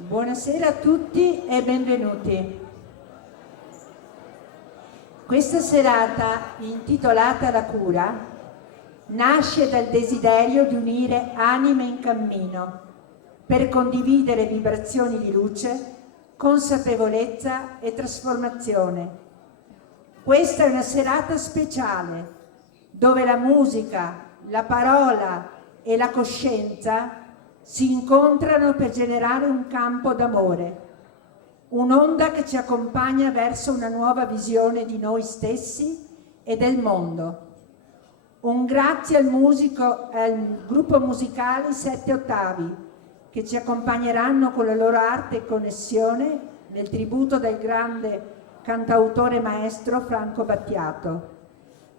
Buonasera a tutti e benvenuti. Questa serata, intitolata La cura, nasce dal desiderio di unire anime in cammino per condividere vibrazioni di luce, consapevolezza e trasformazione. Questa è una serata speciale dove la musica, la parola e la coscienza si incontrano per generare un campo d'amore, un'onda che ci accompagna verso una nuova visione di noi stessi e del mondo. Un grazie al gruppo musicale Sette Ottavi, che ci accompagneranno con la loro arte e connessione nel tributo del grande cantautore maestro Franco Battiato,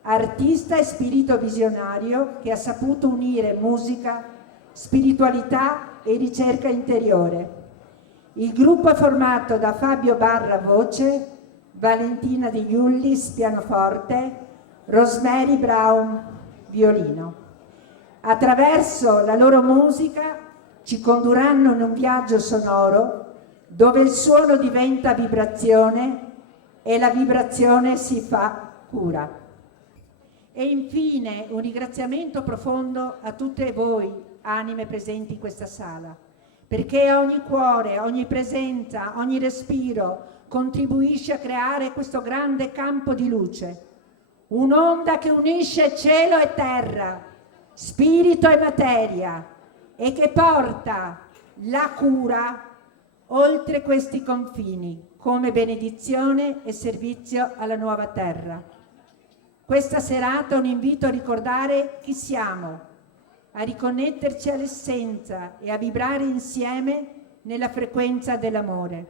artista e spirito visionario che ha saputo unire musica, spiritualità e ricerca interiore. Il gruppo è formato da Fabio Barra voce, Valentina Di Iullis pianoforte, Rosemary Brown violino. Attraverso la loro musica ci condurranno in un viaggio sonoro dove il suono diventa vibrazione e la vibrazione si fa cura. E infine un ringraziamento profondo a tutte voi, anime presenti in questa sala, perché ogni cuore, ogni presenza, ogni respiro contribuisce a creare questo grande campo di luce, un'onda che unisce cielo e terra, spirito e materia, e che porta la cura oltre questi confini come benedizione e servizio alla nuova terra. Questa serata è un invito a ricordare chi siamo, a riconnetterci all'essenza e a vibrare insieme nella frequenza dell'amore.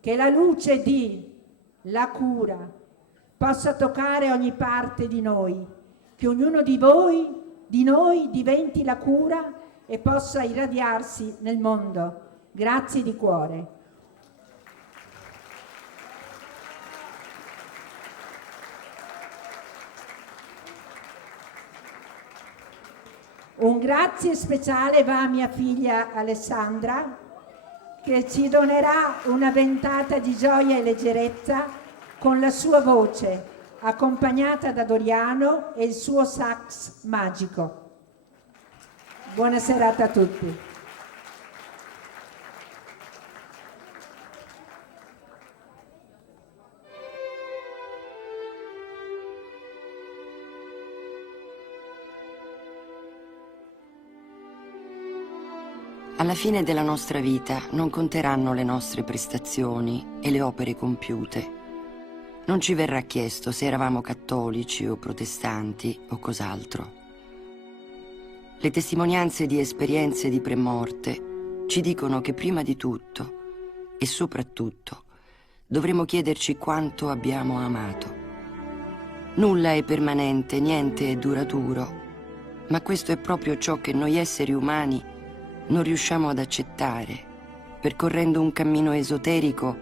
Che la luce di la cura possa toccare ogni parte di noi, che ognuno di noi diventi la cura e possa irradiarsi nel mondo. Grazie di cuore. Un grazie speciale va a mia figlia Alessandra, che ci donerà una ventata di gioia e leggerezza con la sua voce, accompagnata da Doriano e il suo sax magico. Buona serata a tutti. Alla fine della nostra vita non conteranno le nostre prestazioni e le opere compiute. Non ci verrà chiesto se eravamo cattolici o protestanti o cos'altro. Le testimonianze di esperienze di premorte ci dicono che prima di tutto e soprattutto dovremo chiederci quanto abbiamo amato. Nulla è permanente, niente è duraturo, ma questo è proprio ciò che noi esseri umani non riusciamo ad accettare. Percorrendo un cammino esoterico,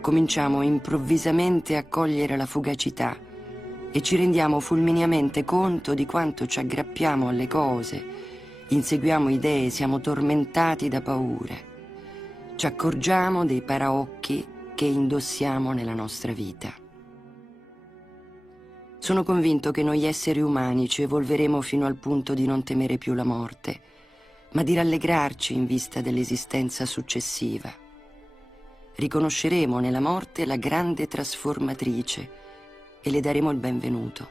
cominciamo improvvisamente a cogliere la fugacità e ci rendiamo fulmineamente conto di quanto ci aggrappiamo alle cose, inseguiamo idee, siamo tormentati da paure. Ci accorgiamo dei paraocchi che indossiamo nella nostra vita. Sono convinto che noi esseri umani ci evolveremo fino al punto di non temere più la morte, ma di rallegrarci in vista dell'esistenza successiva. Riconosceremo nella morte la grande trasformatrice e le daremo il benvenuto.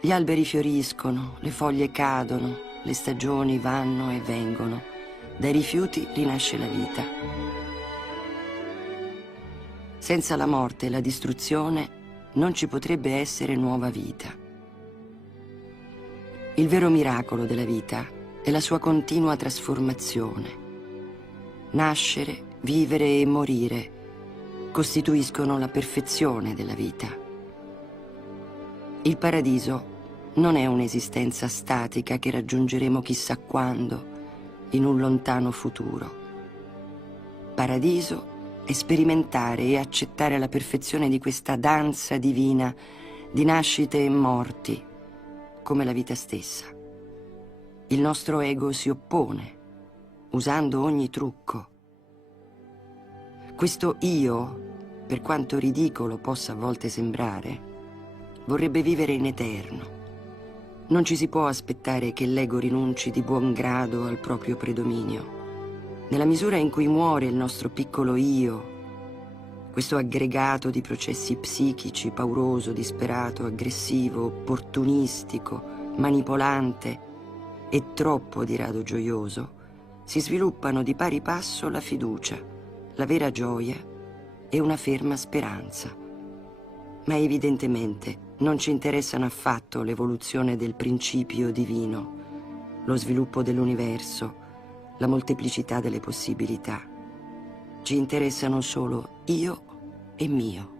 Gli alberi fioriscono, le foglie cadono, le stagioni vanno e vengono, dai rifiuti rinasce la vita. Senza la morte e la distruzione non ci potrebbe essere nuova vita. Il vero miracolo della vita è la sua continua trasformazione. Nascere, vivere e morire costituiscono la perfezione della vita. Il paradiso non è un'esistenza statica che raggiungeremo chissà quando, in un lontano futuro. Paradiso è sperimentare e accettare la perfezione di questa danza divina di nascite e morti, come la vita stessa. Il nostro ego si oppone, usando ogni trucco. Questo io, per quanto ridicolo possa a volte sembrare, vorrebbe vivere in eterno. Non ci si può aspettare che l'ego rinunci di buon grado al proprio predominio. Nella misura in cui muore il nostro piccolo io, questo aggregato di processi psichici, pauroso, disperato, aggressivo, opportunistico, manipolante e troppo di rado gioioso, si sviluppano di pari passo la fiducia, la vera gioia e una ferma speranza. Ma evidentemente non ci interessano affatto l'evoluzione del principio divino, lo sviluppo dell'universo, la molteplicità delle possibilità. Ci interessano solo io e mio.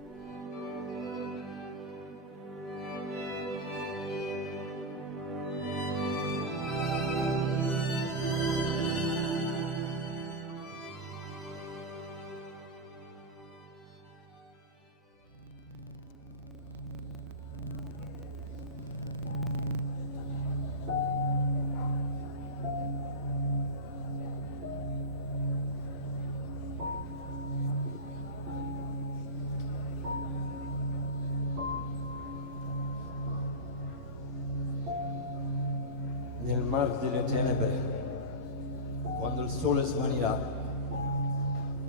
Nel mar delle tenebre, quando il sole svanirà,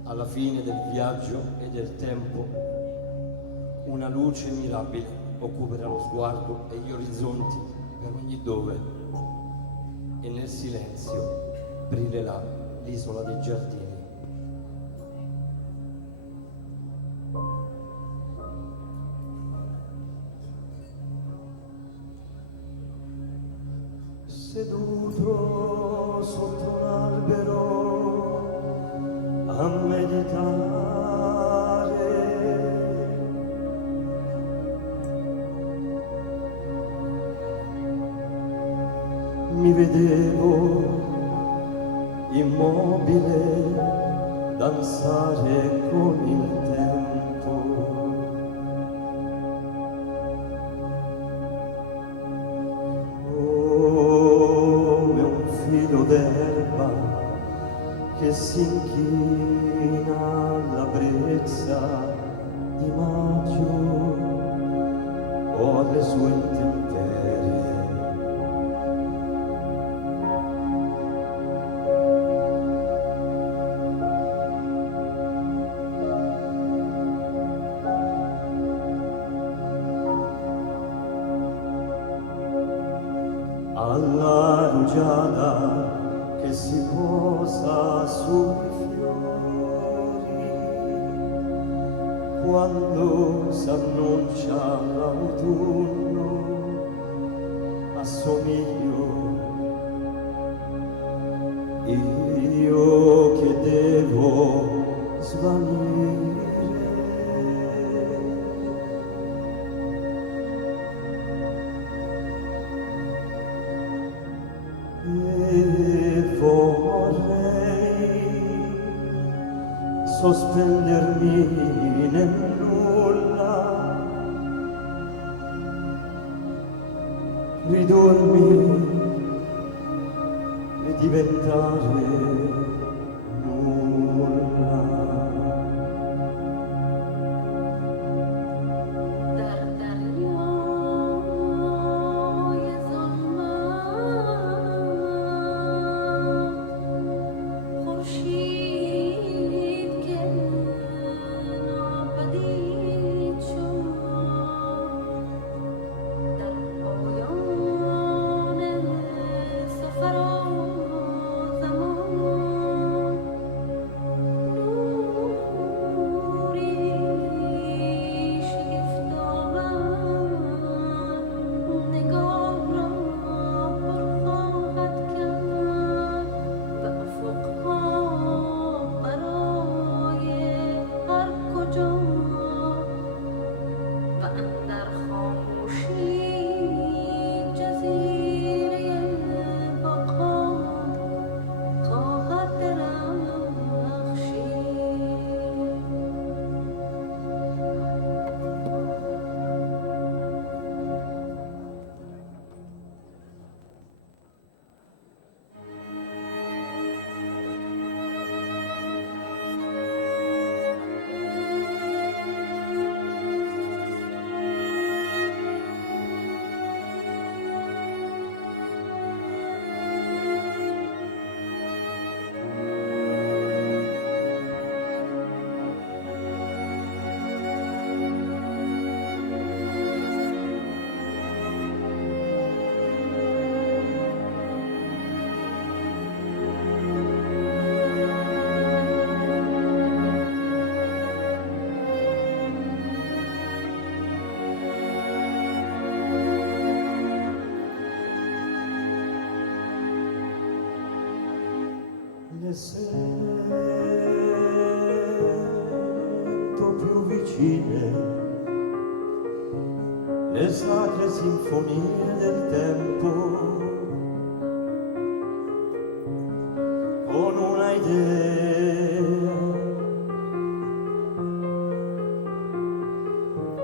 alla fine del viaggio e del tempo, una luce mirabile occuperà lo sguardo e gli orizzonti per ogni dove, e nel silenzio brillerà l'isola dei giardini. Seduto sotto un albero a meditare, mi vedevo immobile danzare con il tempo. D'erba che si inchina alla brezza di maggio o alle sue intemperie. Alla rugiada che si posa sui fiori quando s'annuncia l'autunno, assomiglio io che devo svanire. Sospendermi nel nulla, ridurmi e diventare nulla. Farò Le sento più vicine le sacre sinfonie del tempo, con una idea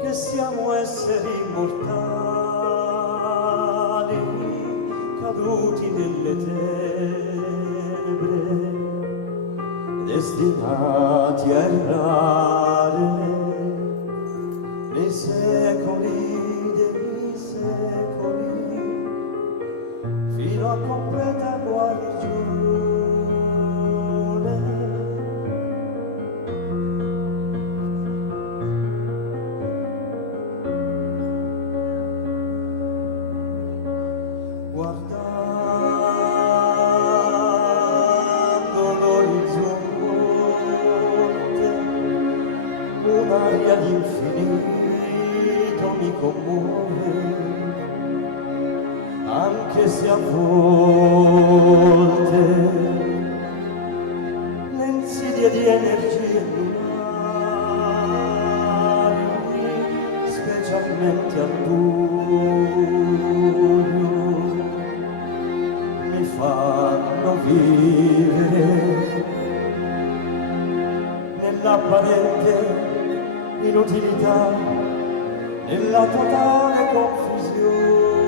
che siamo esseri immortali caduti nelle tenebre, destinati a errare nei secoli dei secoli, fino a completa guarigione. Guardando l'orizzonte, un'aria d'infinito mi commuove, anche se a volte le insidie di energie lunari, specialmente al buio, mi fanno vivere nell'apparente inutilità, nella totale confusione.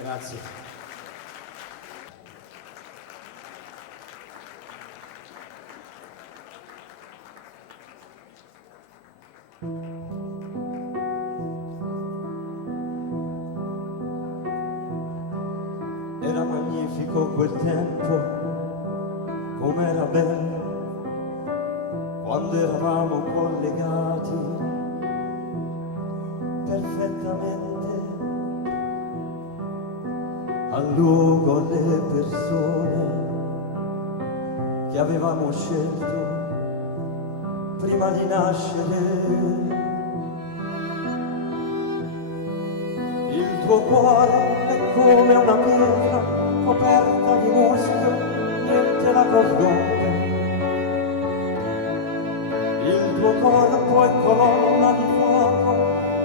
Grazie. Era magnifico quel tempo, com'era bello, quando eravamo collegati perfettamente al luogo, alle persone che avevamo scelto prima di nascere. Il tuo cuore è come una pietra coperta di muschio, niente la corrompe. Il tuo corpo è colonna di fuoco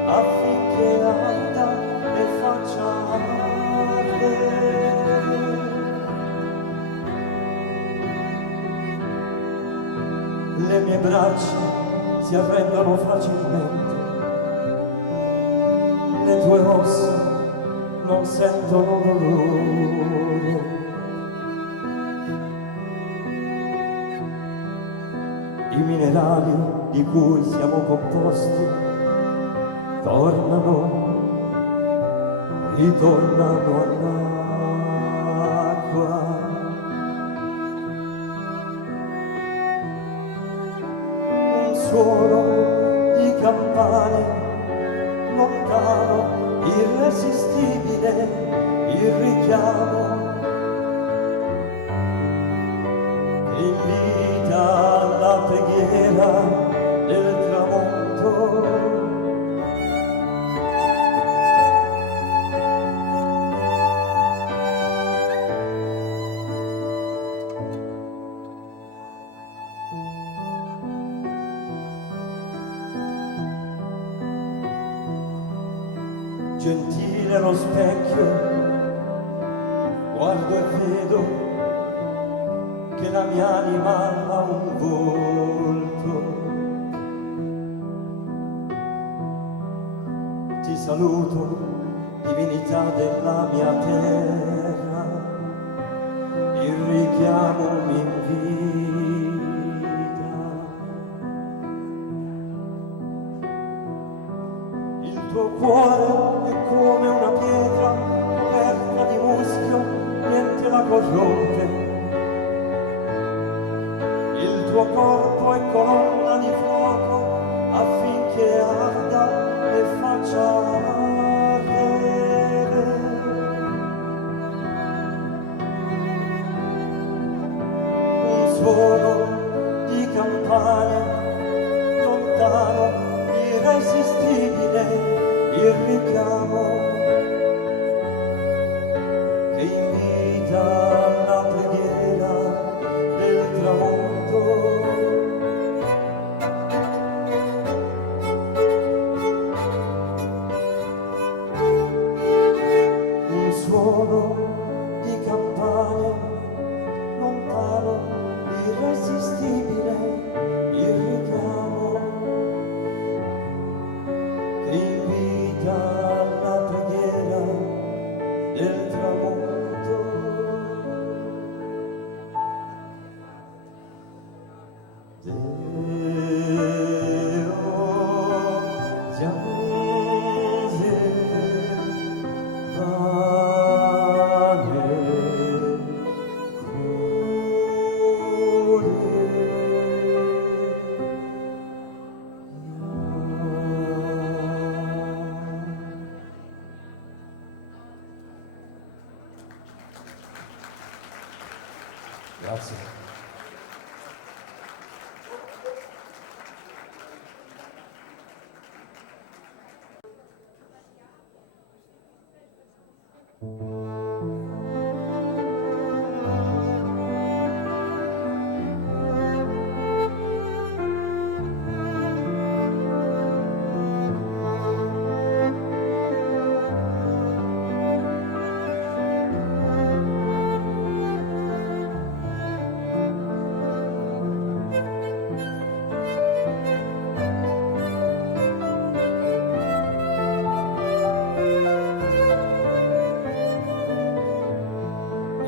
affinché arda e faccia ardere. Le mie braccia si arrendono facilmente, le tue ossa non sentono dolore. I minerali di cui siamo composti ritornano all'acqua. Un suono di campane lontano, irresistibile, il richiamo che invita alla preghiera del tramonto. Gentile lo specchio, guardo e vedo che la mia anima ha un volto. Ti saluto, divinità della mia terra, il richiamo mi invita. Il tuo cuore è come una pietra coperta di muschio, niente la corrompe. Il tuo corpo è colonna di fuoco affinché arda e faccia ardere. Un suono di campane lontano, irresistibile, il richiamo che invita alla preghiera del tramonto. Un suono di campane lontano, irresistibile, il richiamo che invita alla preghiera del tramonto. Deo Zianze Vane Grazie.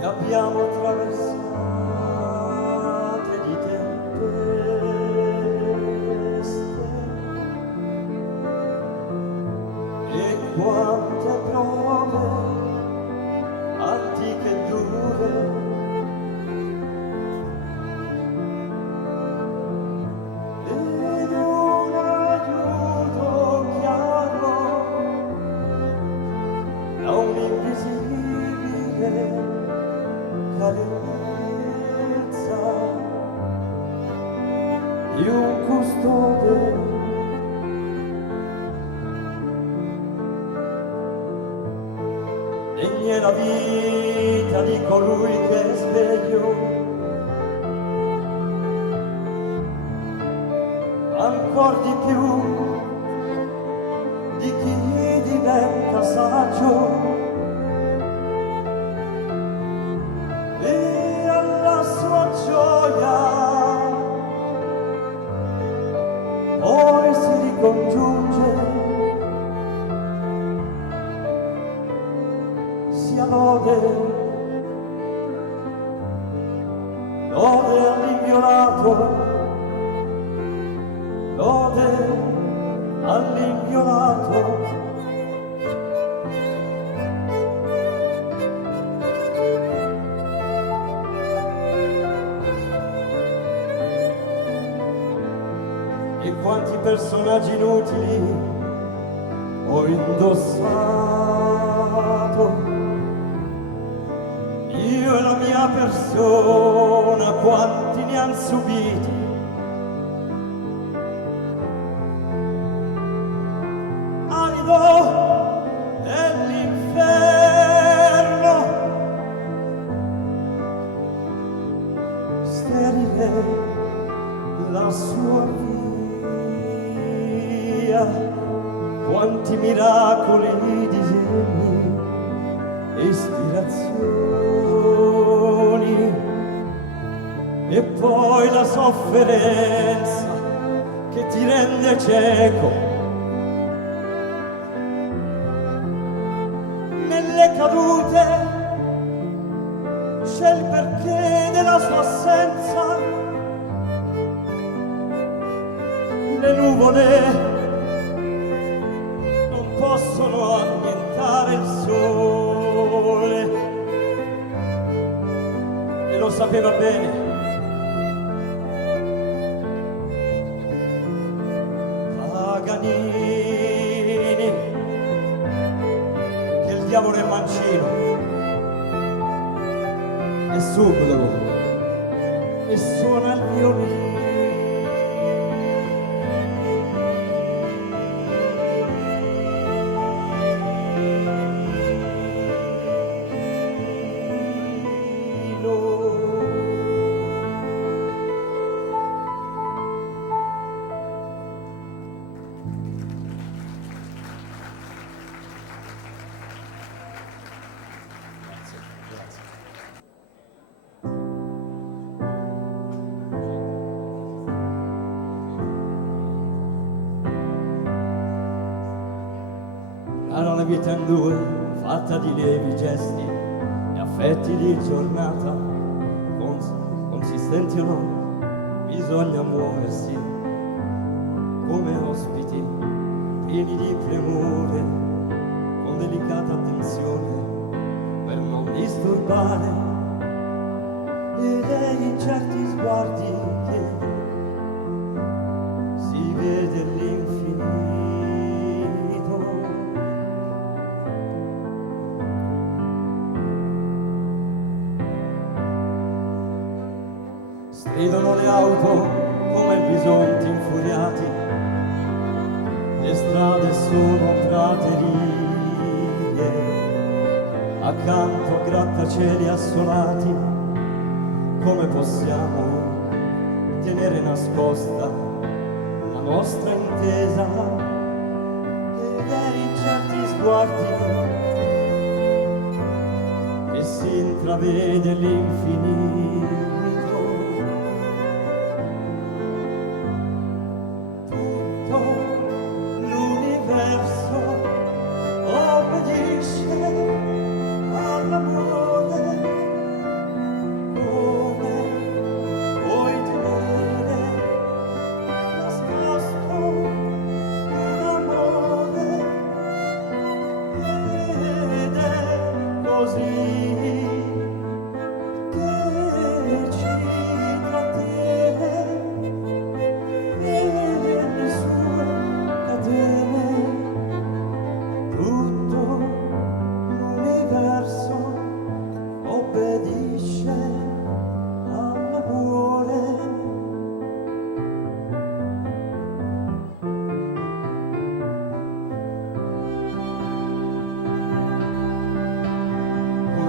Abbiamo attraversate di tempeste e quante prove antiche e dure. Ed un aiuto chiaro da un invisibile carezza di un custode. Degna è la vita di colui che è sveglio, ancor di più di chi diventa saggio. Poi si ricongiunge, sia lode all'inviolato cagnolato. E quanti personaggi inutili ho indossato. Io e la mia persona, quanti ne han subiti. Arido dell'inferno, sterile la sua via. Quanti miracoli, disegni, ispirazioni, e poi la sofferenza che ti rende cieco. Nelle cadute c'è il perché della sua assenza. Le nuvole possono annientare il sole, e lo sapeva bene. Paganini, che il diavolo è mancino, e subdolo, e suona il violino. Era una vita in due, fatta di lievi gesti e affetti di giornata, consistenti o no, bisogna muoversi come ospiti, pieni di premure, con delicata attenzione per non disturbare, ed è in certi sguardi che si vede l'infinito. Stridono le auto come bisonti infuriati, le strade sono praterie, accanto a grattacieli assolati. Come possiamo tenere nascosta la nostra intesa? Ed è in certi sguardi che si intravede l'infinito.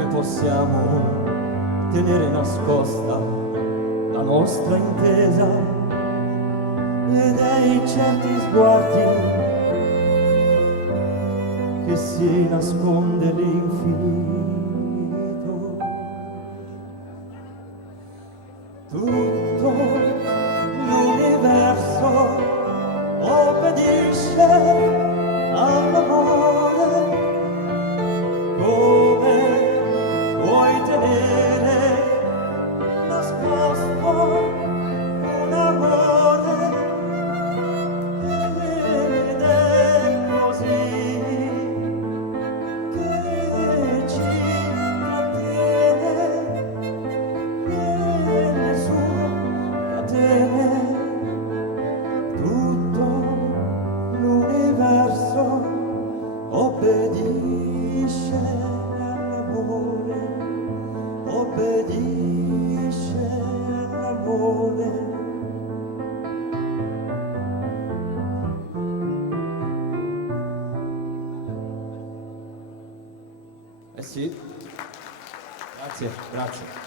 Possiamo tenere nascosta la nostra intesa, ed è in certi sguardi che si nasconde l'infinito. Tutto l'universo obbedisce all'amore. Come vuoi tenere nascosto un amore, ed è obbedisce all'amore. Eh sì, grazie, grazie.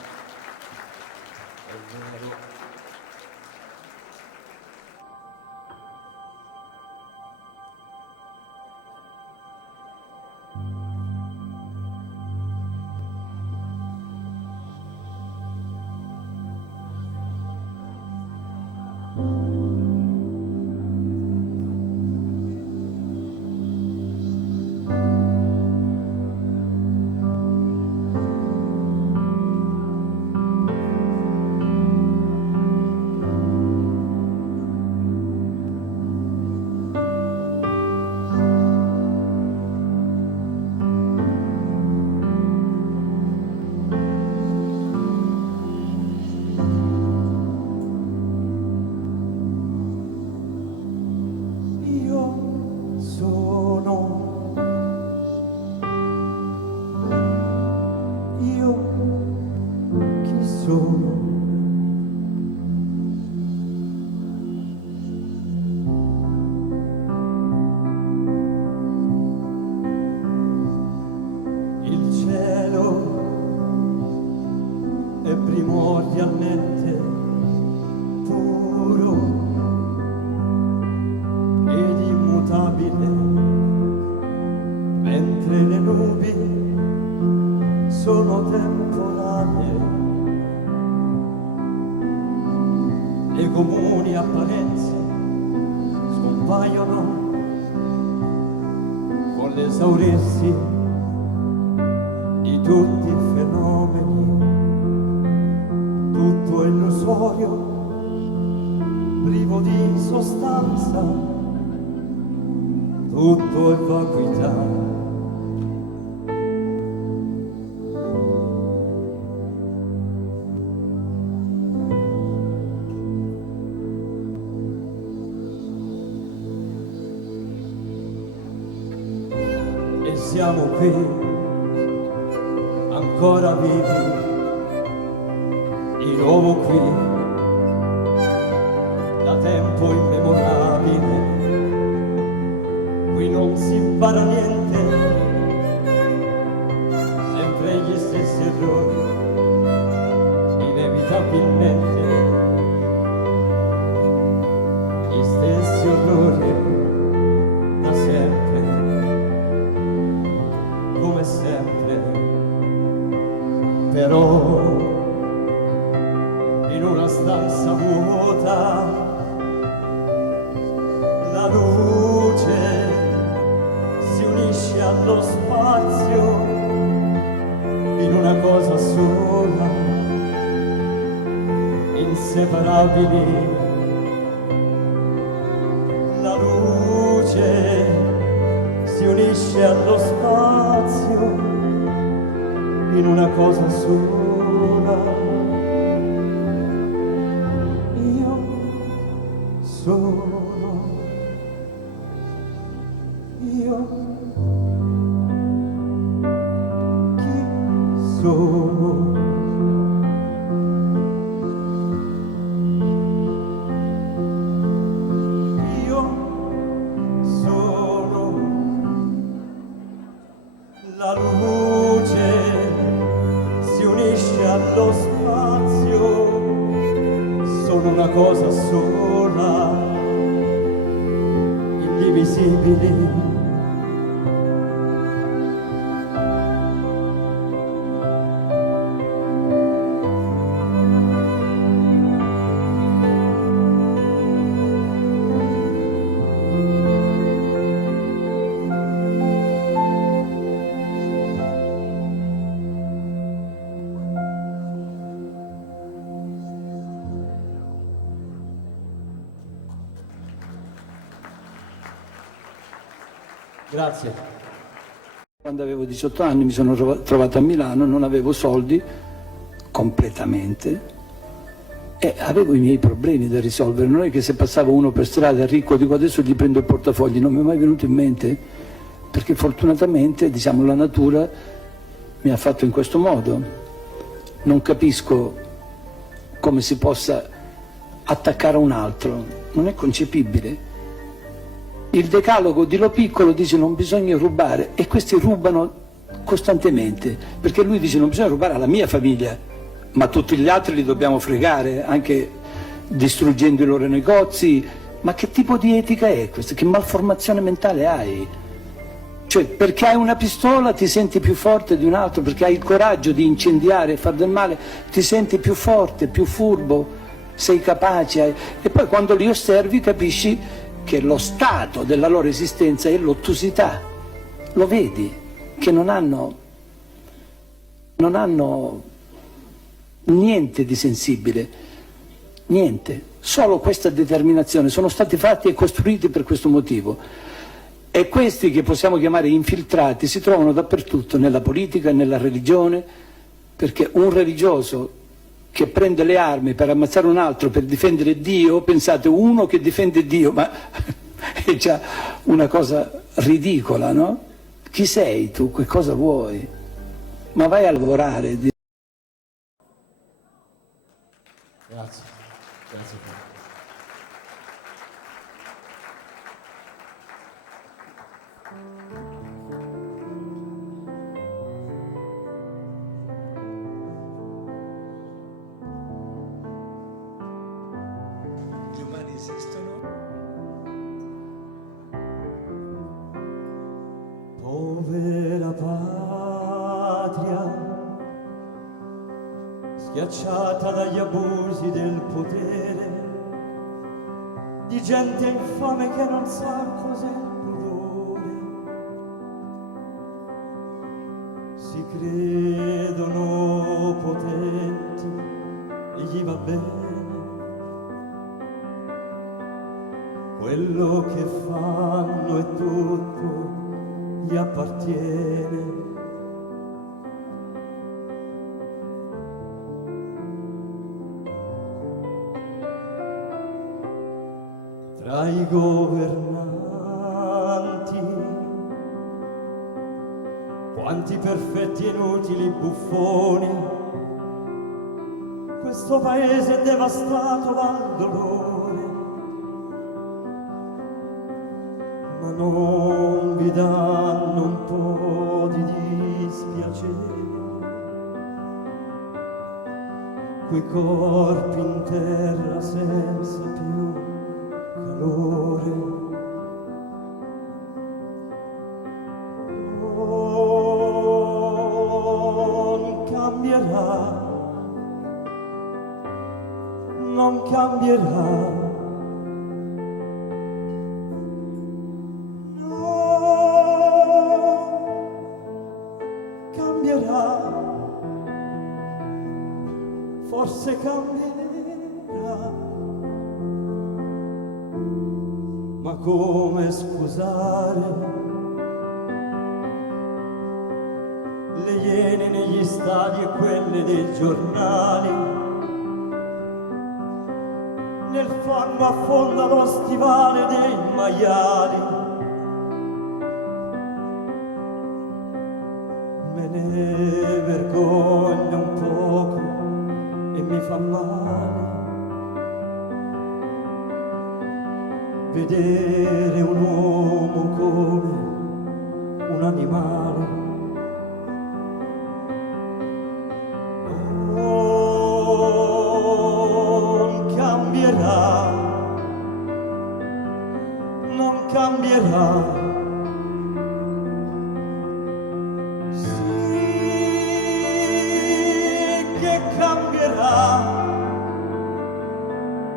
Primordialmente puro ed immutabile, mentre le nubi sono temporanee. Le comuni apparenze scompaiono con l'esaurirsi di tutti i fenomeni. Tutto è illusorio, privo di sostanza, tutto è vacuità. E siamo qui, ancora vivi, di nuovo qui, da tempo immemorabile. Qui non si impara niente, sempre gli stessi errori, inevitabilmente gli stessi orrori, da sempre, come sempre. Però in una stanza vuota la luce si unisce allo spazio in una cosa sola, inseparabili. La luce si unisce allo spazio in una cosa sola. Io chi sono? Io sono la luce, si unisce allo spazio, sono una cosa sola, indivisibili. Grazie. Quando avevo 18 anni mi sono trovato a Milano, non avevo soldi completamente e avevo i miei problemi da risolvere. Non è che se passava uno per strada ricco dico adesso gli prendo il portafogli, non mi è mai venuto in mente, perché fortunatamente, diciamo, la natura mi ha fatto in questo modo. Non capisco come si possa attaccare un altro, non è concepibile. Il decalogo di Lo Piccolo dice non bisogna rubare e questi rubano costantemente, perché lui dice non bisogna rubare alla mia famiglia, ma tutti gli altri li dobbiamo fregare, anche distruggendo i loro negozi. Ma che tipo di etica è questa? Che malformazione mentale hai? Cioè, perché hai una pistola ti senti più forte di un altro, perché hai il coraggio di incendiare e far del male, ti senti più forte, più furbo, sei capace. E poi quando li osservi capisci che lo stato della loro esistenza è l'ottusità. Lo vedi, che non hanno niente di sensibile, niente, solo questa determinazione. Sono stati fatti e costruiti per questo motivo. E questi che possiamo chiamare infiltrati si trovano dappertutto, nella politica, nella religione, perché un religioso che prende le armi per ammazzare un altro, per difendere Dio, pensate, uno che difende Dio, ma è già una cosa ridicola, no? Chi sei tu? Che cosa vuoi? Ma vai a lavorare. Grazie, grazie. Gli umani esistono? Povera patria, schiacciata dagli abusi del potere, di gente infame che non sa cos'è il pudore. Si credono potenti e gli va bene quello che fanno e tutto gli appartiene. Tra i governanti, quanti perfetti e inutili buffoni, questo paese è devastato dal dolore, ma non vi danno un po' di dispiacere. Quei corpi in terra senza più calore. Non cambierà, non cambierà. Forse cambierà, ma come scusare le iene negli stadi e quelle dei giornali? Nel fango affonda lo stivale dei maiali. Me ne vergogno un poco e mi fa male vedere un uomo come un animale. Non cambierà, non cambierà.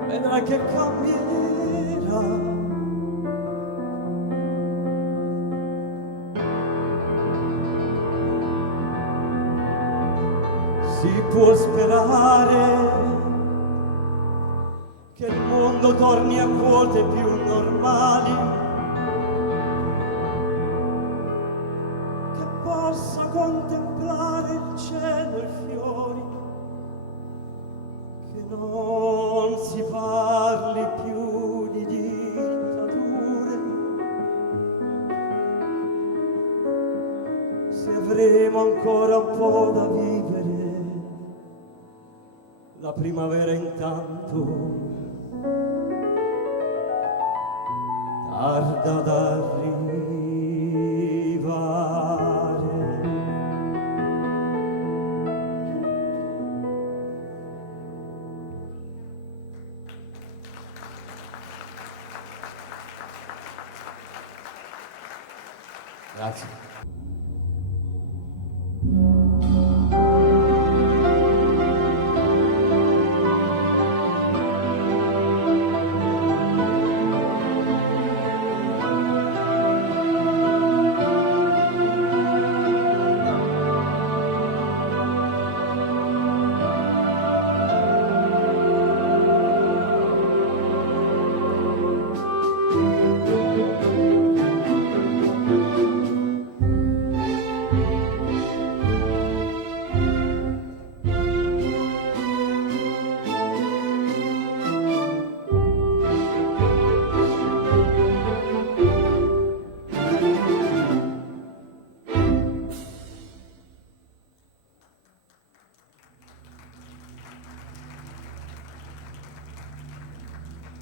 Vedrai che cambierà. Si può sperare che il mondo torni a quote più normali, che possa contemplare il cielo e i fiori, che non si parli più di dittature. se avremo ancora un po' da vivere, la primavera intanto tarda ad arrivare. Grazie.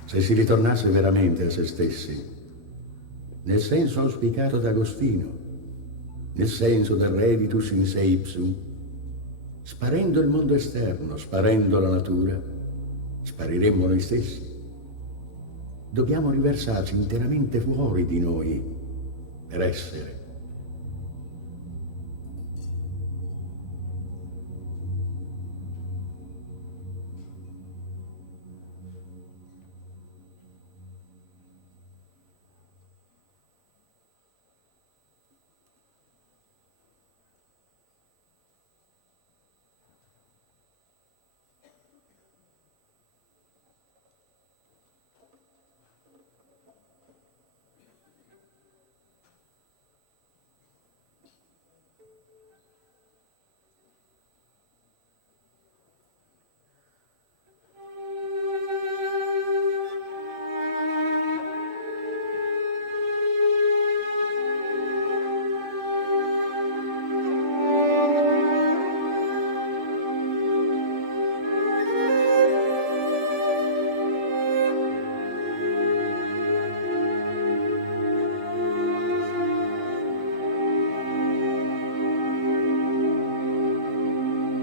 Se si ritornasse veramente a se stessi, nel senso auspicato da Agostino, nel senso del reditus in se ipsum, sparendo il mondo esterno, sparendo la natura, spariremmo noi stessi. Dobbiamo riversarci interamente fuori di noi per essere.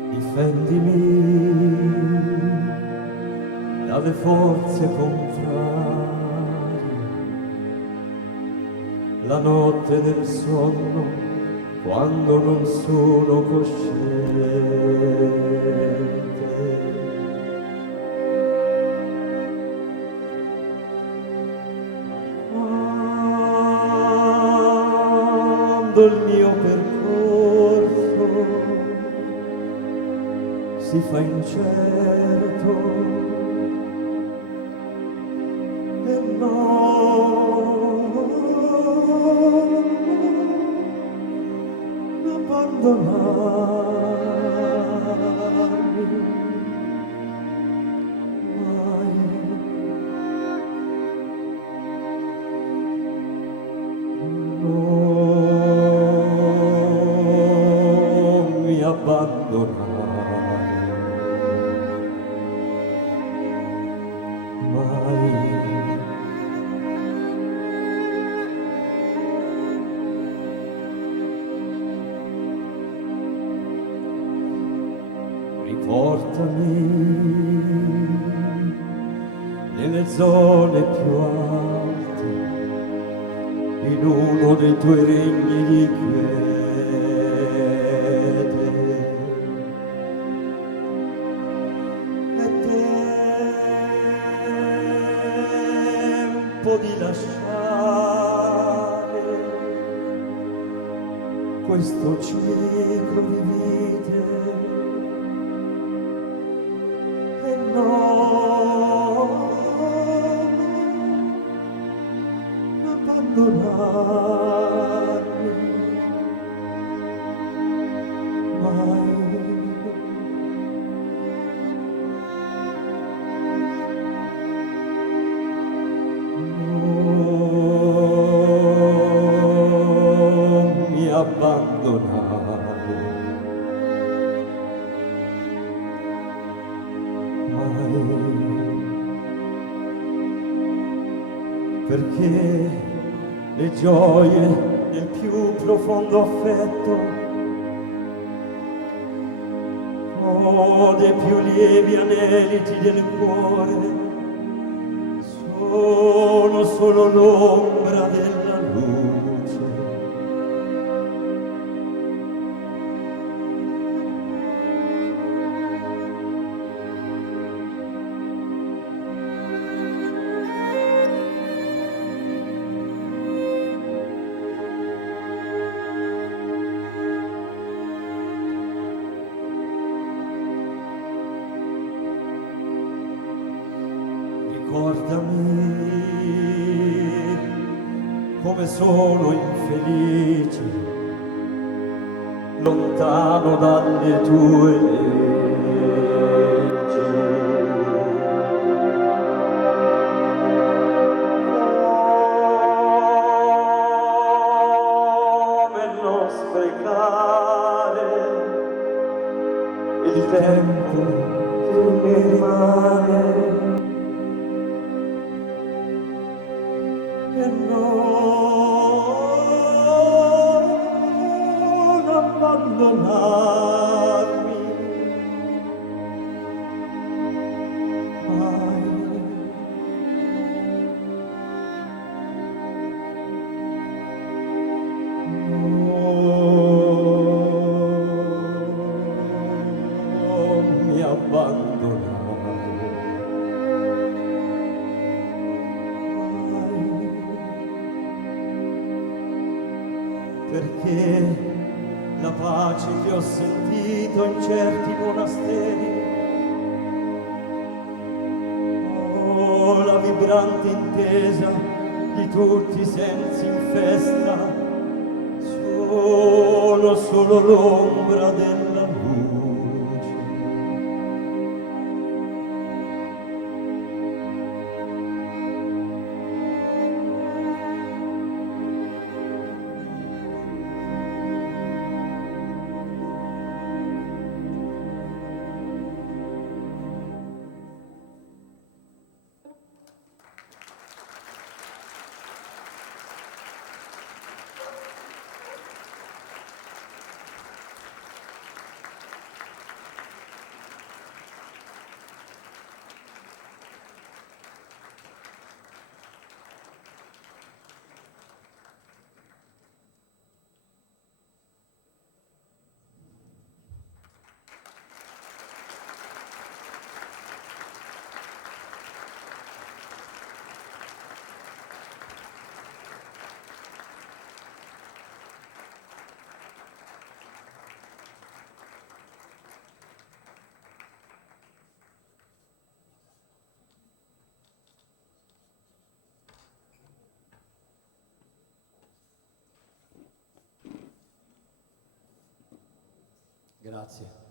Difendimi dalle forze contrarie, la notte del sonno quando non sono cosciente. Quando il mio percorso si fa incerto e non abbandonarmi mai. Non mi abbandonare. Riportami nelle zone più alte, in uno dei tuoi regni di quiete. È tempo di lasciare questo ciclo di vite. Non abbandonarmi mai. Non mi abbandonare. Perché le gioie del più profondo affetto o dei più lievi aneliti del cuore sono solo l'ombra della luce. Ricordami come sono infelice, lontano dalle tue leggi. Come non sprecare il tempo che mi rimane e non abbandonarmi mai. Non mi abbandonare mai, perché la pace che ho sentito in certi monasteri, oh, la vibrante intesa di tutti i sensi in festa, sono solo l'ombra della luce. Grazie.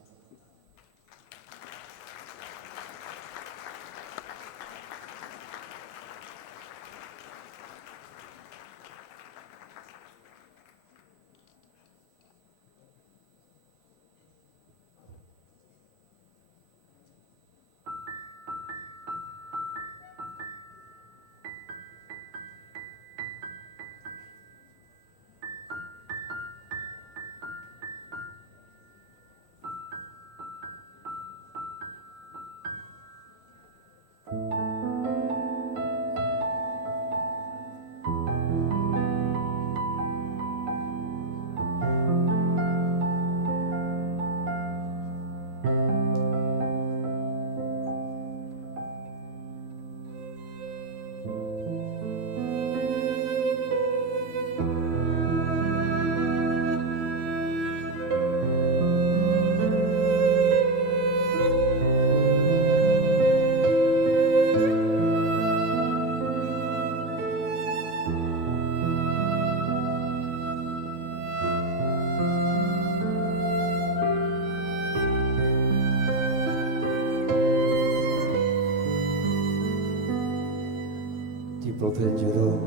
Proteggerò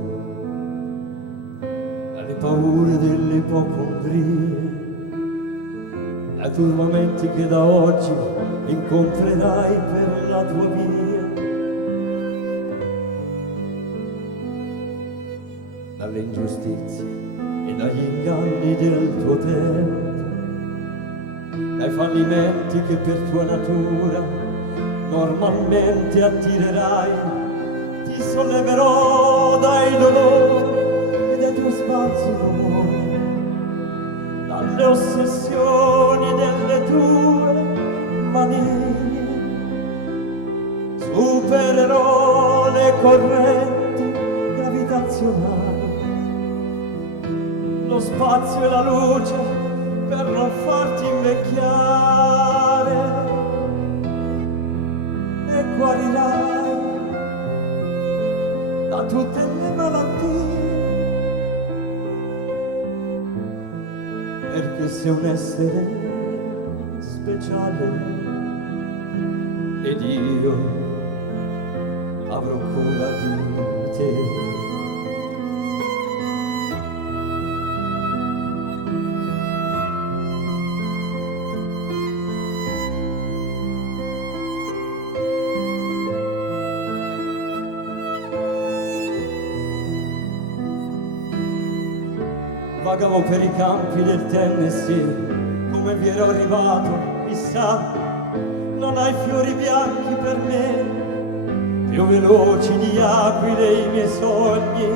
dalle paure delle ipocondrie ai turbamenti che da oggi incontrerai per la tua via, dalle ingiustizie e dagli inganni del tuo tempo, dai fallimenti che per tua natura normalmente attirerai. Ti solleverò dai dolori e dai tuoi spazi d'amore, dalle ossessioni delle tue manie. Supererò le correnti gravitazionali, lo spazio e la luce per non farti invecchiare, e guarirai da tutte le malattie, perché sei un essere speciale ed io avrò cura di te. Vagavo per i campi del Tennessee, come vi ero arrivato, chissà, non hai fiori bianchi per me, più veloci di aquile i miei sogni,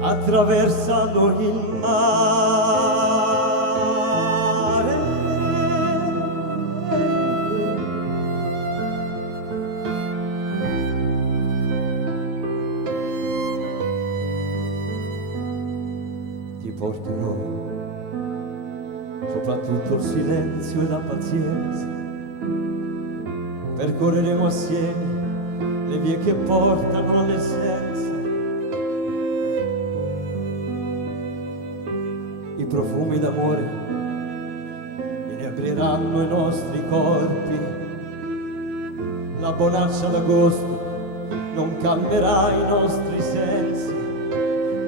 attraversando il mare. Ti porterò soprattutto il silenzio e la pazienza, percorreremo assieme le vie che portano all'essenza, i profumi d'amore inebrieranno i nostri corpi, la bonaccia d'agosto non calmerà i nostri sensi.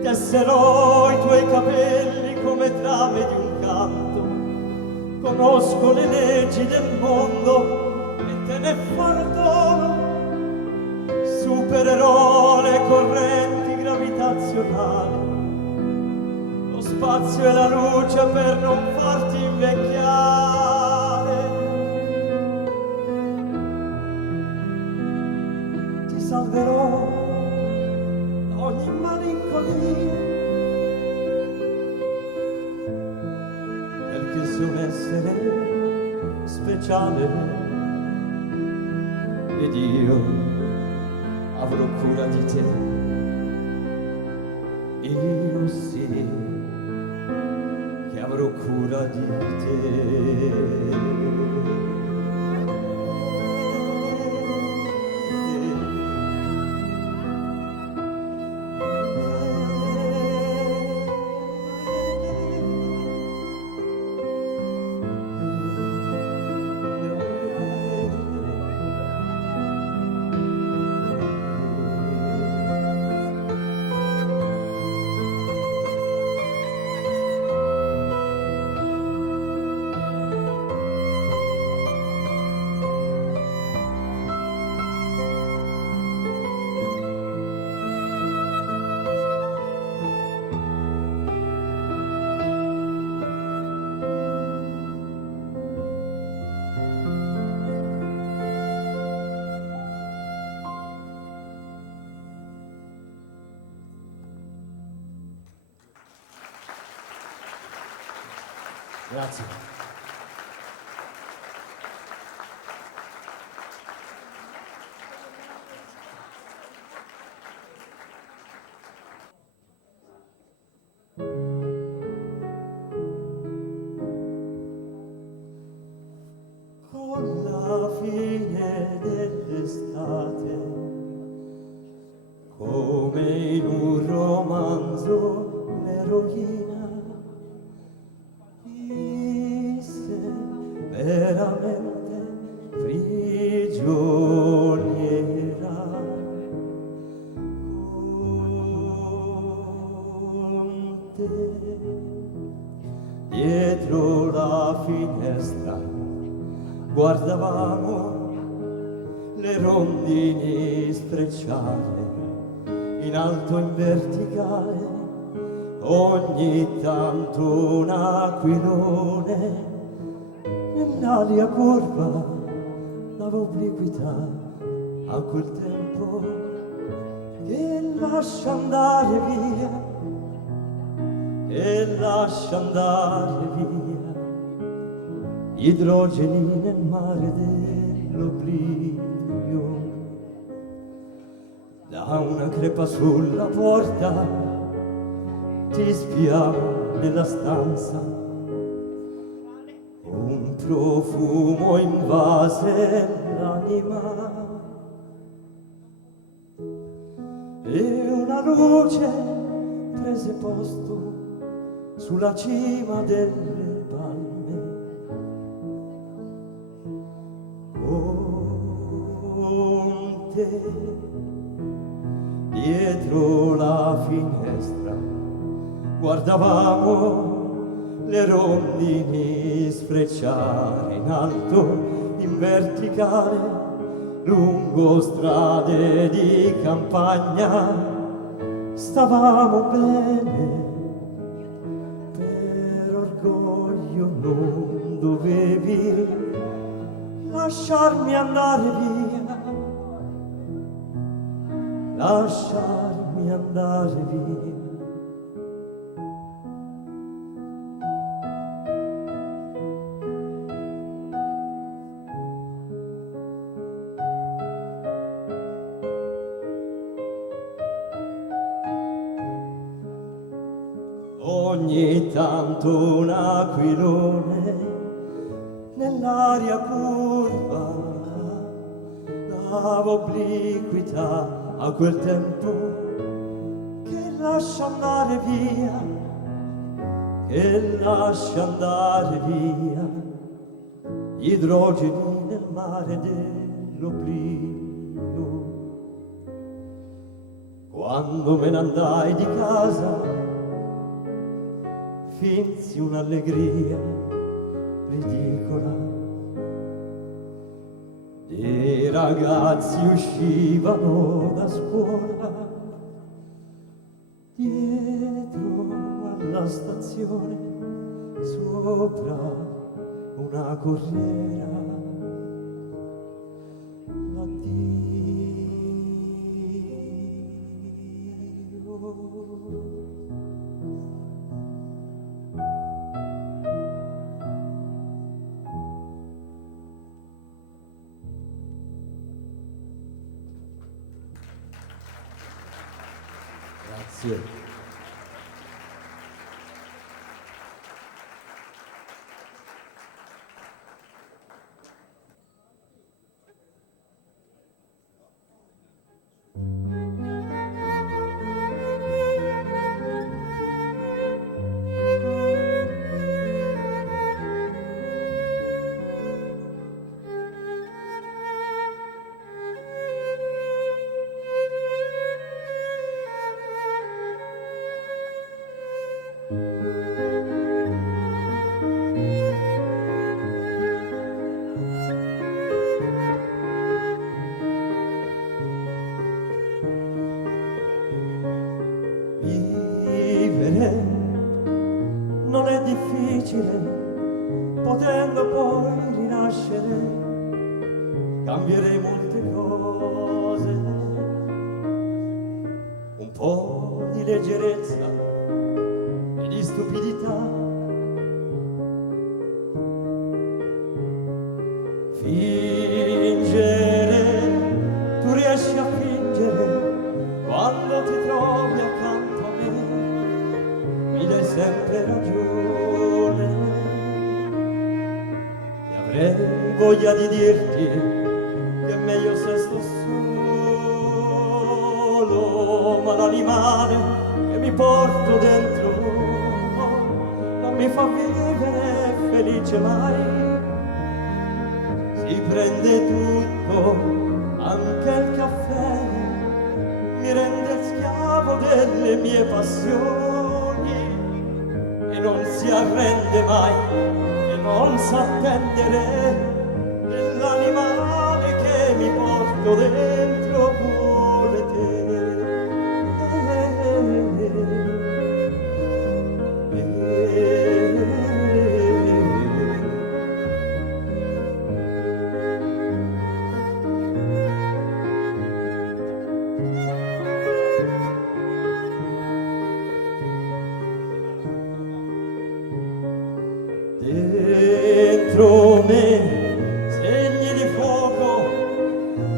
Tesserò i tuoi capelli come trame di un canto, conosco le leggi del mondo e te ne farò dono. Supererò le correnti gravitazionali, lo spazio e la luce per non farti invecchiare. Ti salverò da ogni malinconia, perché sei un essere speciale ed io avrò cura di te. Io sì che avrò cura di te. Grazie. Con la fine dell'estate, come in un romanzo, l'eroina veramente prigioniera con te. dietro la finestra guardavamo le rondini sfrecciare in alto e in verticale, ogni tanto un aquilone nell'aria curva dava obliquità a quel tempo che lascia andare via, e lascia andare via gli idrogeni nel mare dell'oblio. Da una crepa sulla porta ti spiavo nella stanza, un profumo invase l'anima e una luce prese posto sulla cima delle palme. Con te dietro la finestra guardavamo le rondini sfrecciare in alto, in verticale, lungo strade di campagna. Stavamo bene, per orgoglio non dovevi lasciarmi andare via, lasciarmi andare via. Ogni tanto un aquilone nell'aria curva dava obliquità a quel tempo che lascia andare via, che lascia andare via gli idrogeni nel mare dell'oblio. Quando me ne andai di casa finsi un'allegria ridicola. I ragazzi uscivano da scuola dietro alla stazione sopra una corriera. Grazie. Non è difficile, potendo poi rinascere, cambierei molte cose, un po' di leggerezza e di stupidità, fingere, tu riesci a fingere quando ti trovi accanto a me, mi dai sempre ragione. E avrei voglia di dirti che è meglio se sto solo, ma l'animale che mi porto dentro non mi fa vivere felice mai. Si prende tutto, anche il caffè, mi rende schiavo delle mie passioni. E non si arrende mai e non sa attendere. L'animale che mi porto dentro vuole te. Dentro me segni di fuoco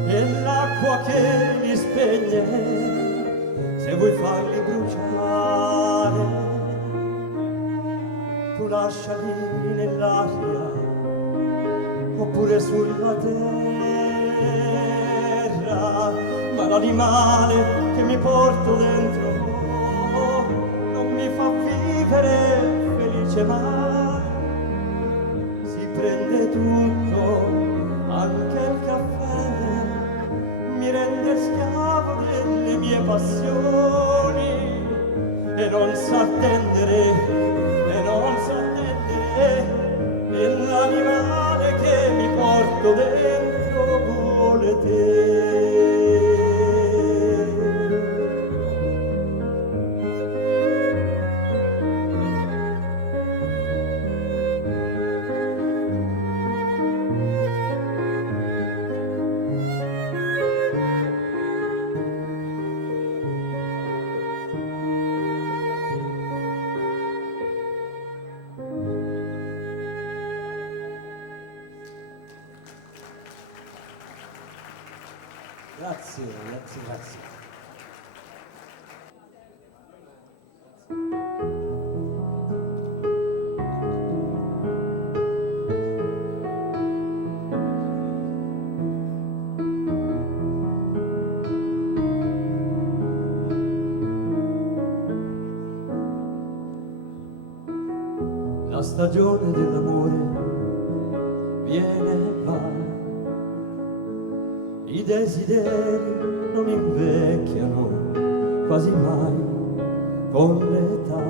e l'acqua che li spegne, se vuoi farli bruciare tu lasciali nell'aria oppure sulla terra, ma l'animale che mi porto dentro non mi fa vivere felice mai. Prende tutto, anche il caffè, mi rende schiavo delle mie passioni e non sa attendere, e l'animale che mi porto dentro vuole te. Grazie, grazie, grazie. La stagione dell'amore viene e va. I desideri non invecchiano quasi mai con l'età.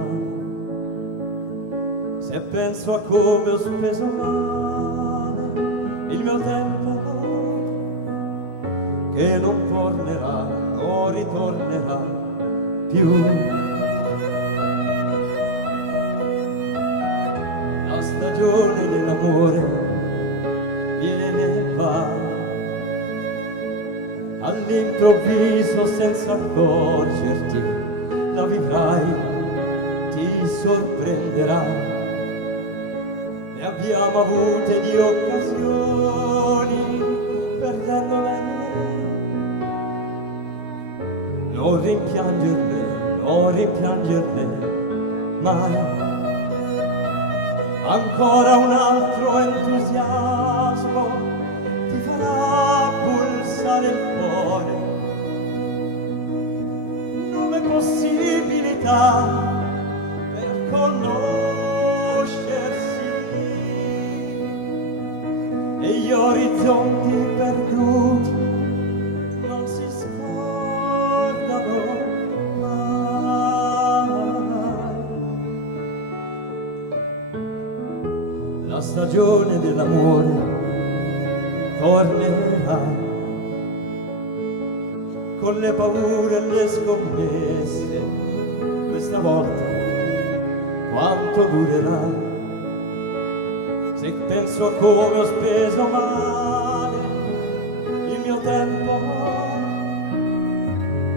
Se penso a come ho speso male il mio tempo, che non tornerà, non ritornerà più. La stagione dell'amore viene e va. All'improvviso, senza accorgerti, la vivrai, ti sorprenderà. Ne abbiamo avute di occasioni, perdendole. Non rimpiangerle mai. Ancora un altro entusiasmo ti farà pulsare il cuore. Nuove possibilità per conoscersi e gli orizzonti perduti non si scordano mai. La stagione dell'amore tornerà con le paure e le scommesse. Questa volta quanto durerà? Se penso a come ho speso male il mio tempo,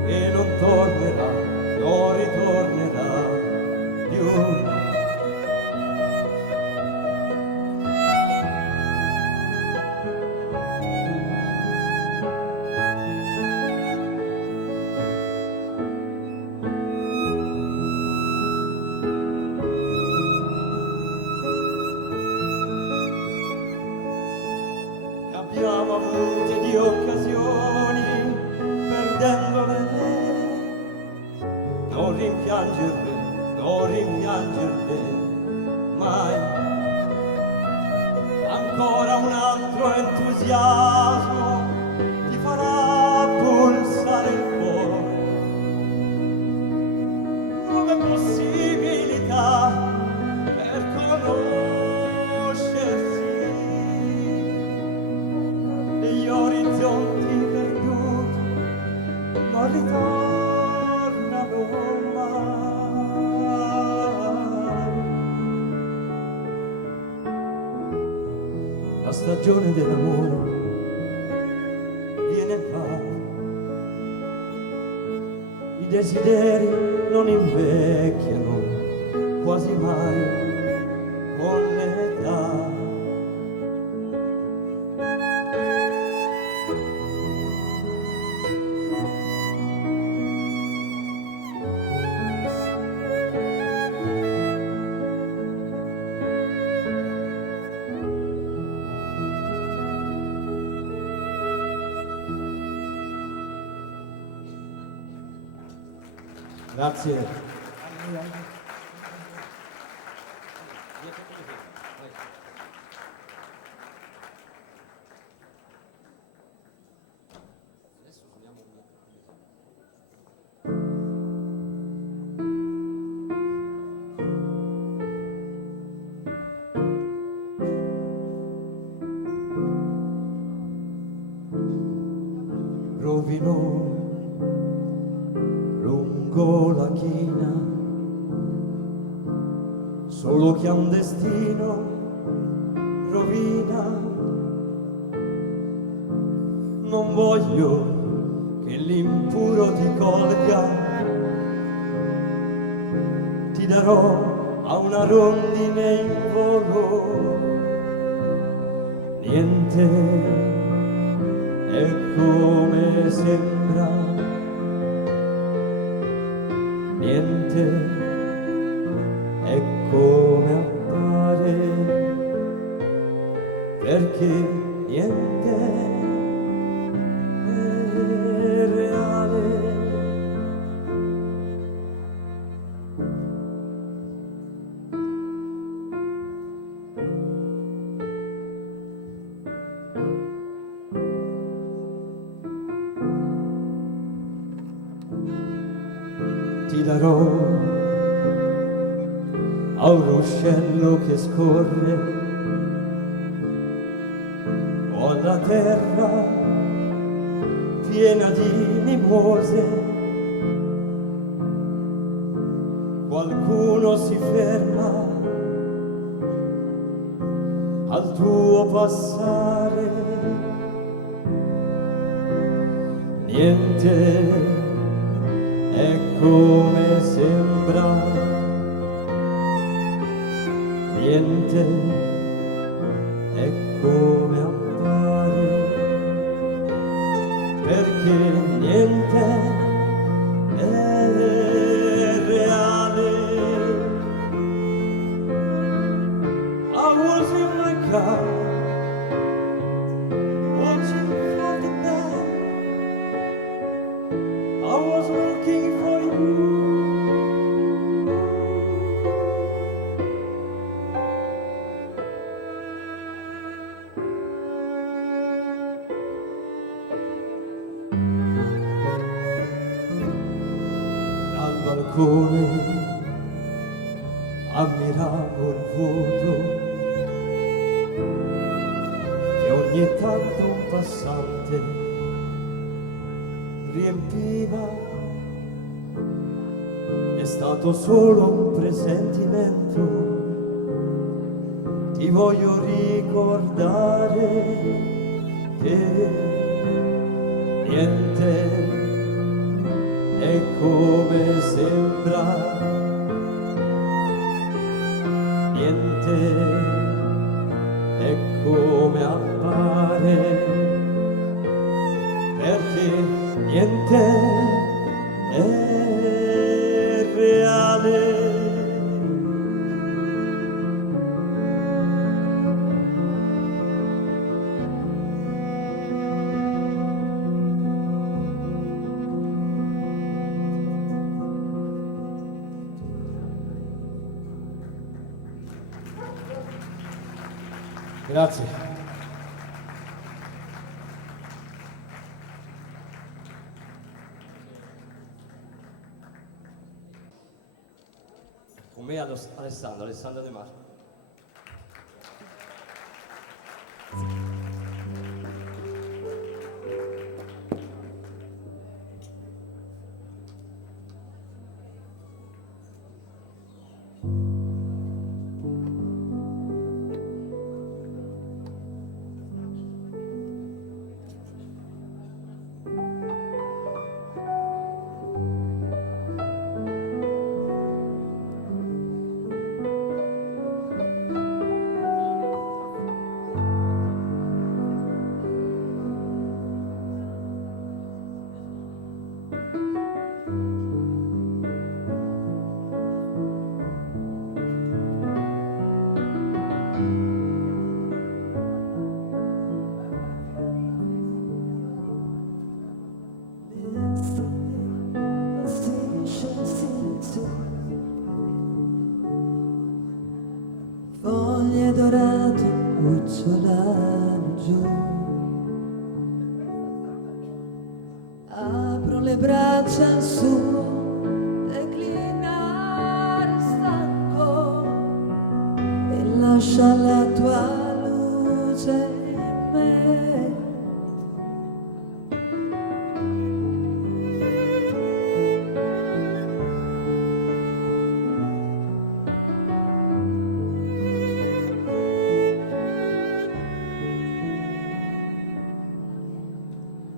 e non tornerà, non ritornerà più. Abbiamo avute di occasioni, perdendole. Non rimpiangerle mai. Ancora un altro entusiasmo ti farà pulsare il cuore. Nuove possibilità la stagione dell'amore viene e va, i desideri non invecchiano quasi mai con l'età. Grazie. Rovinò lungo la china, solo chi ha un destino rovina. Non voglio che l'impuro ti colga, ti darò a una rondine in volo. Niente è come sembra, niente è come appare, perché niente è reale. Ti darò a un ruscello che scorre o alla terra piena di mimose. Qualcuno si ferma al tuo passare, niente è come sembra, niente è come appare, perché niente è reale. I was in my car watching for the night, I was looking for you. Dal balcone ammiravo il vuoto che ogni tanto un passante riempiva. È stato solo un presentimento, ti voglio ricordare che niente è come sembra, niente è come appare, perché niente è reale. Grazie. Con me Alessandro De Marco. foglie dorate ucciolano giù. Apro le braccia al suo declinare stanco e lascia la tua luce in me.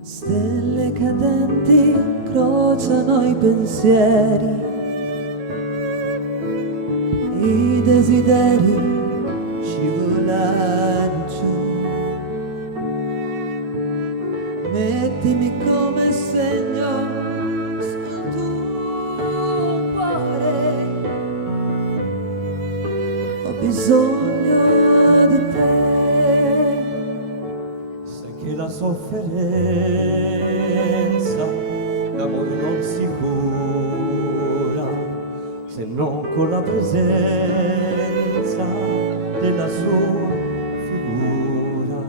Stelle cadenti incrociano i pensieri, i desideri scivolano giù. Mettimi come segno sul tuo cuore, ho bisogno di te. Che la sofferenza d'amore non si cura se non con la presenza della sua figura.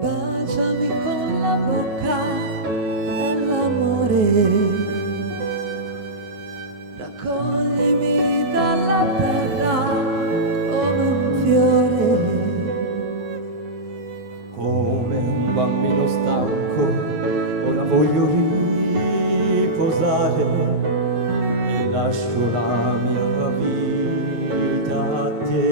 Baciami con la bocca dell'amore, raccoglimi dalla terra come un fiore. Come un bambino stanco, ora voglio riposare e lascio la mia vita a te.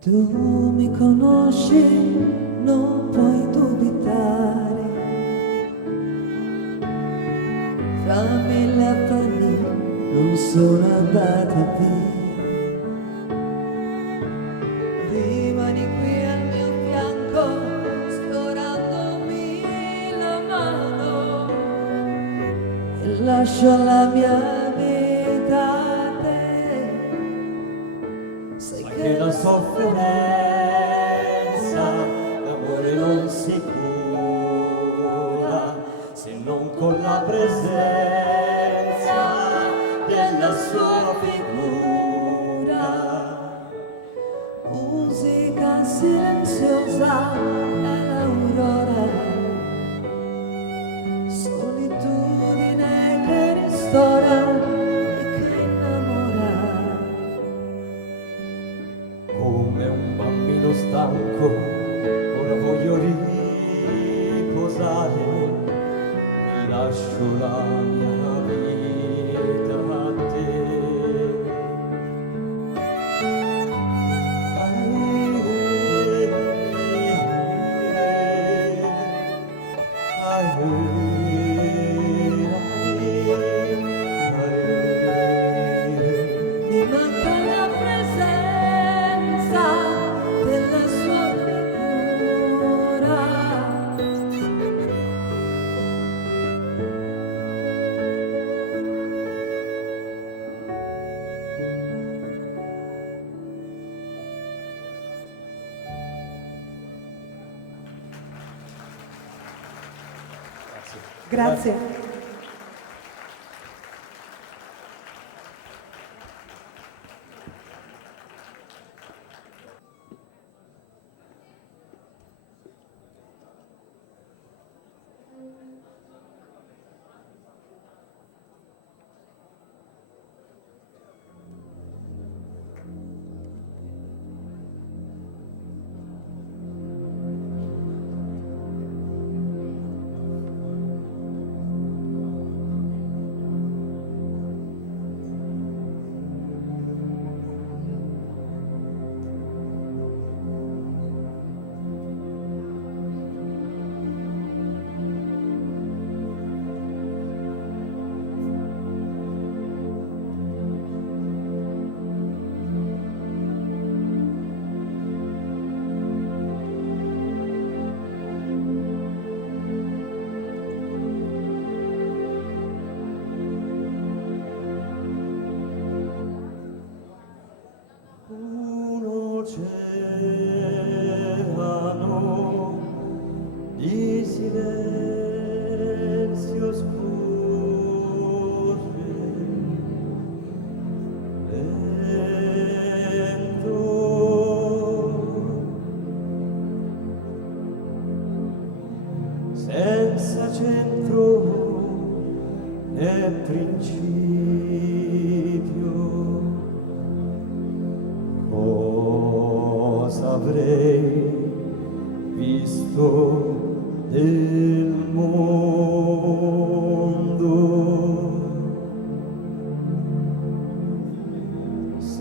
Tu mi conosci, non puoi dubitare. Fra 1000 affanni non sono andata via. Rimani qui al mio fianco, sfiorandomi la mano e lascio la mia vita a te. Sai Che la sofferenza d'amore non si cura se non con la presenza della sua figura. Musica silenziosa è l'aurora, solitudine che ristora e che innamora. Come un bambino stanco, ora voglio riposare e lascio la mia vita a te. Mi manca la presenza della sua figura. Grazie.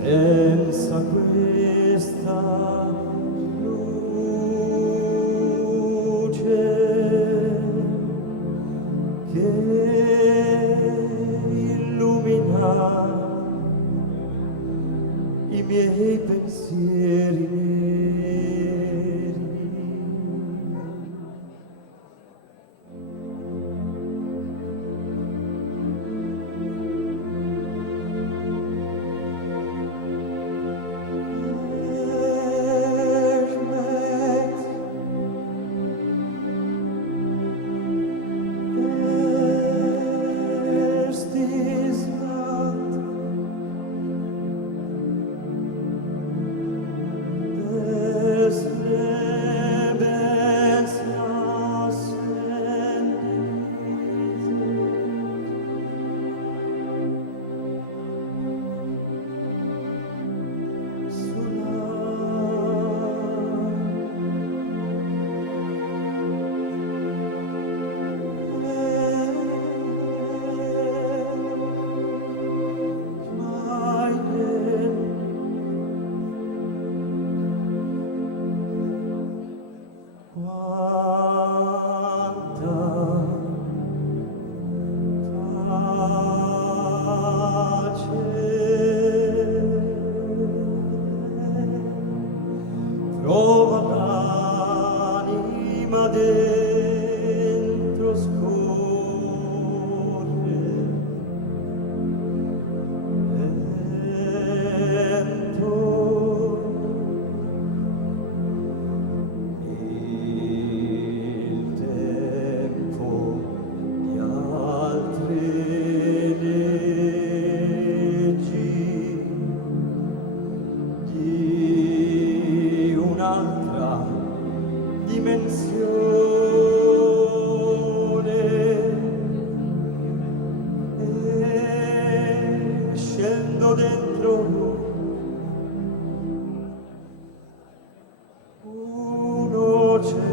senza questa luce che illumina i miei pensieri neri. Trova l'anima dentro scorre, lento, il tempo di altre leggi, di un'altra dimensione, e scendo dentro un oceano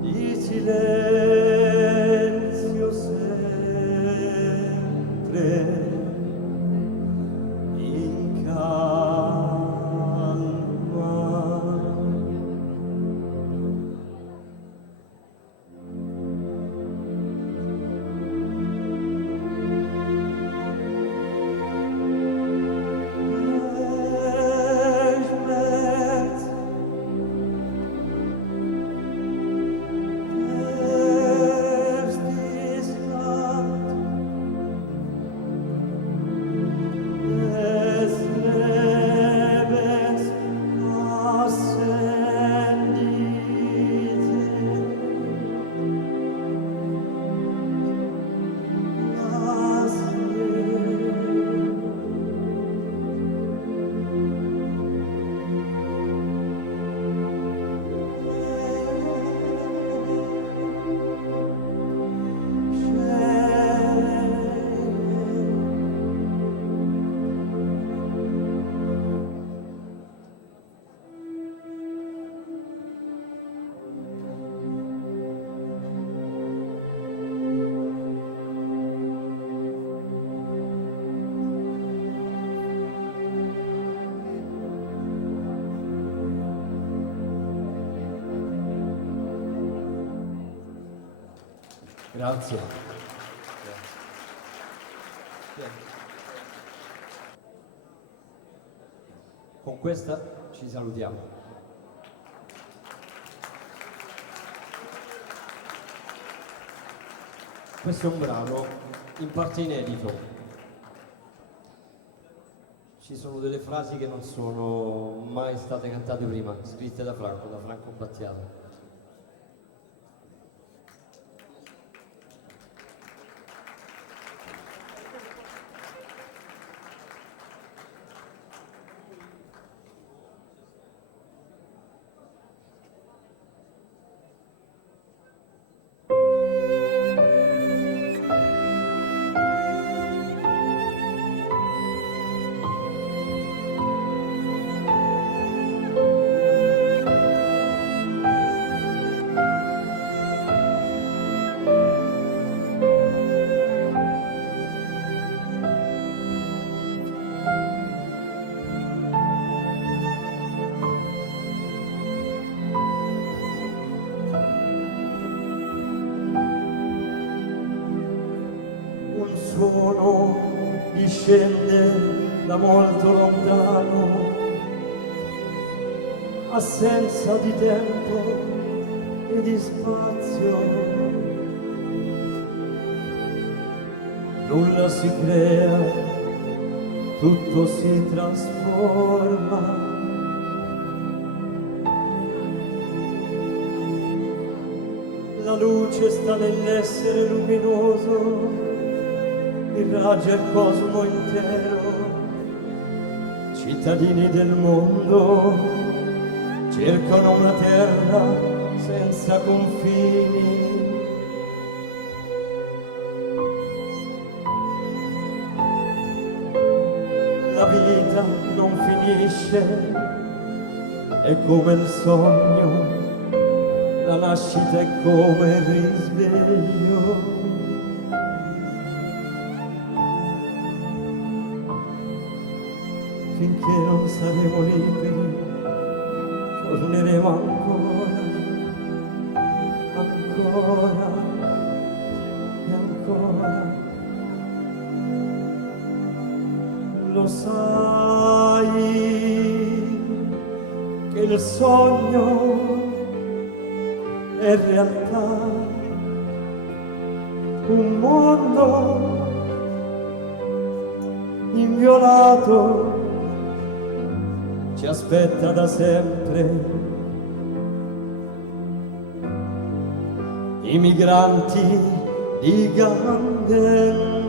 di silenzio sempre in calma. Grazie. Con questa ci salutiamo. Questo è un brano in parte inedito. Ci sono delle frasi che non sono mai state cantate prima, scritte da Franco Battiato. un suono discende da molto lontano, assenza di tempo e di spazio. Nulla si crea, tutto si trasforma. La luce sta nell'essere luminoso, irraggia il cosmo intero. Cittadini del mondo cercano una terra senza confini. La vita non finisce, è come il sogno, la nascita è come il risveglio. Finché non saremo liberi, torneremo ancora, ancora e ancora. Lo sai che il sogno è realtà, un mondo inviolato ci aspetta da sempre. I migranti di Ganden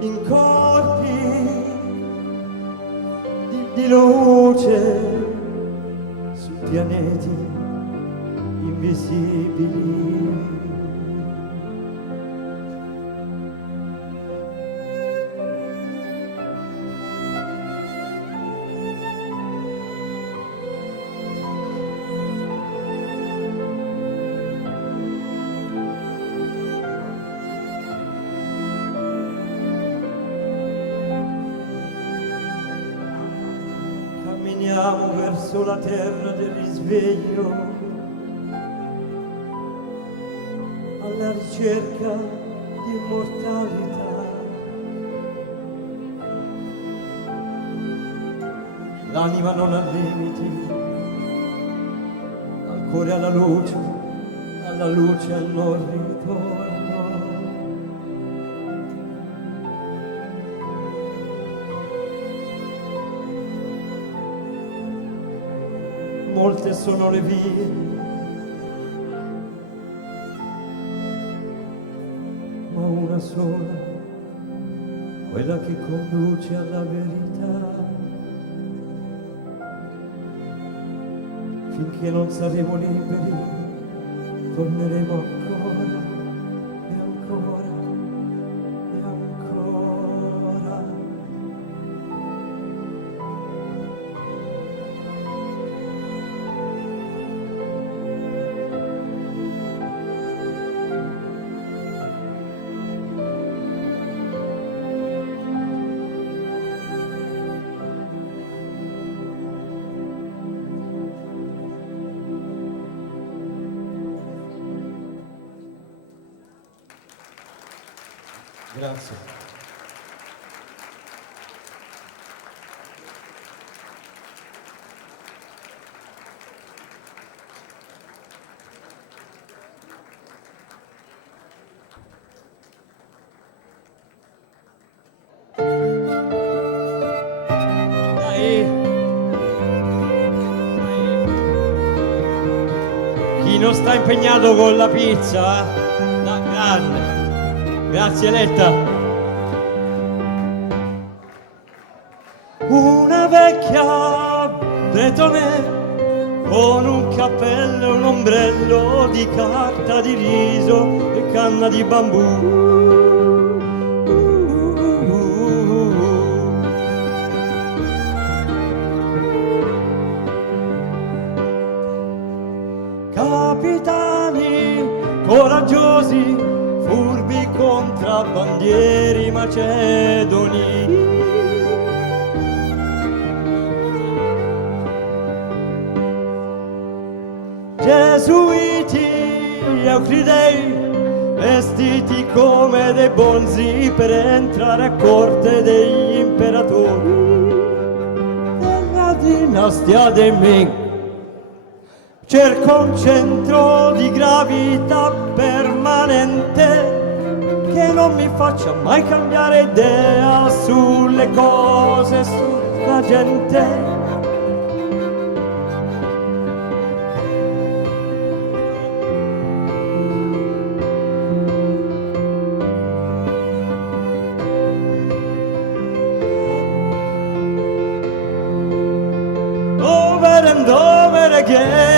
in corpi di luce su pianeti invisibili. Camminiamo verso la terra del risveglio, alla ricerca di immortalità. L'anima non ha limiti, al cuore alla luce al non ritorno. Molte sono le vie, ma una sola, quella che conduce alla verità. Finché non saremo liberi, torneremo ancora e ancora e ancora. Grazie. Dai. Chi non sta impegnato con la pizza, da grande. Grazie Letta. Una vecchia bretone con un cappello e un ombrello di carta di riso e canna di bambù. Capitani coraggiosi, furbi contrabbandieri macedoni. Gesuiti, euclidei vestiti come dei bonzi per entrare a corte degli imperatori della dinastia dei Ming. Cerco un centro di gravità permanente che non mi faccia mai cambiare idea sulle cose, sulla gente. Over and over again.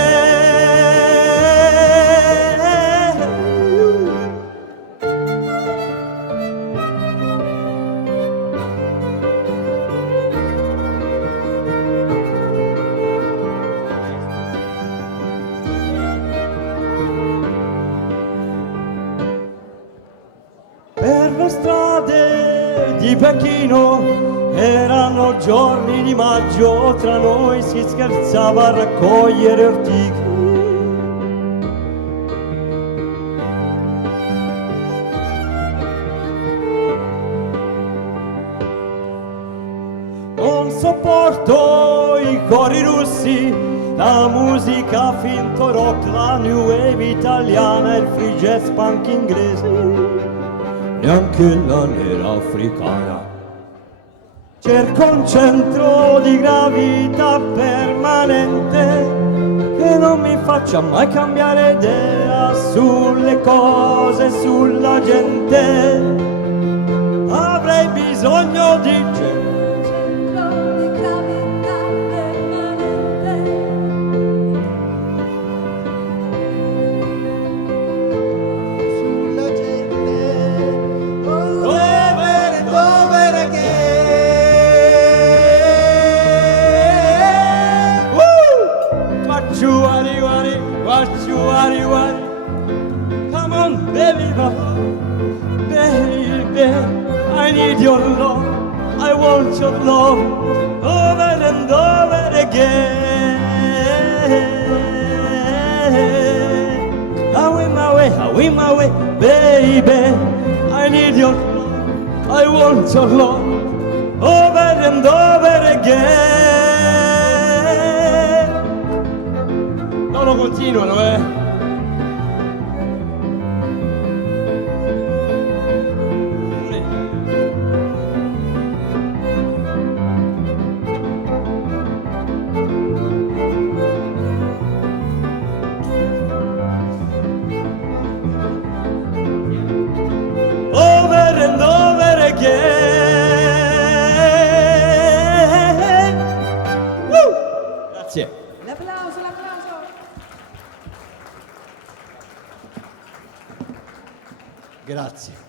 Per le strade di Pechino erano giorni di maggio, tra noi si scherzava a raccogliere ortiche. Non sopporto i cori russi, la musica finto rock, la new wave italiana e il free jazz punk inglese, neanche la nera africana. Cerco un centro di gravità permanente che non mi faccia mai cambiare idea sulle cose, sulla gente. Avrei bisogno di gente. Come on, baby, baby, I need your love, I want your love, over and over again. How in my way, baby, I need your love, I want your love, over and over again. Loro continuano, Over and over again. Woo! Grazie. L'applauso. Grazie.